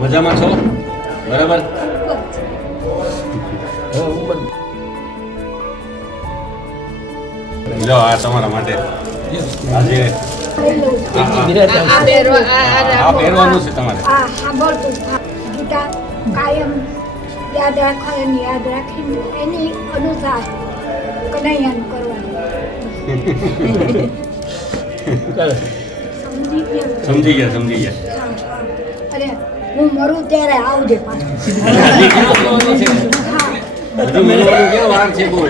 મજામાં છો? બરાબર. લો આ તમારા માટે આજે આ પહેરવાનું છે તમારે. હા સાંભળતું ગીતા કાયમ યાદ રાખવાની, યાદ રાખીને એની અનુસાર કનૈયાનું કરવાનું. સમજી ગયા. હા. અરે હું મરું ત્યારે આવજે પાછું. હજુ મેળવવાનું ક્યાં વાર છે બહુ.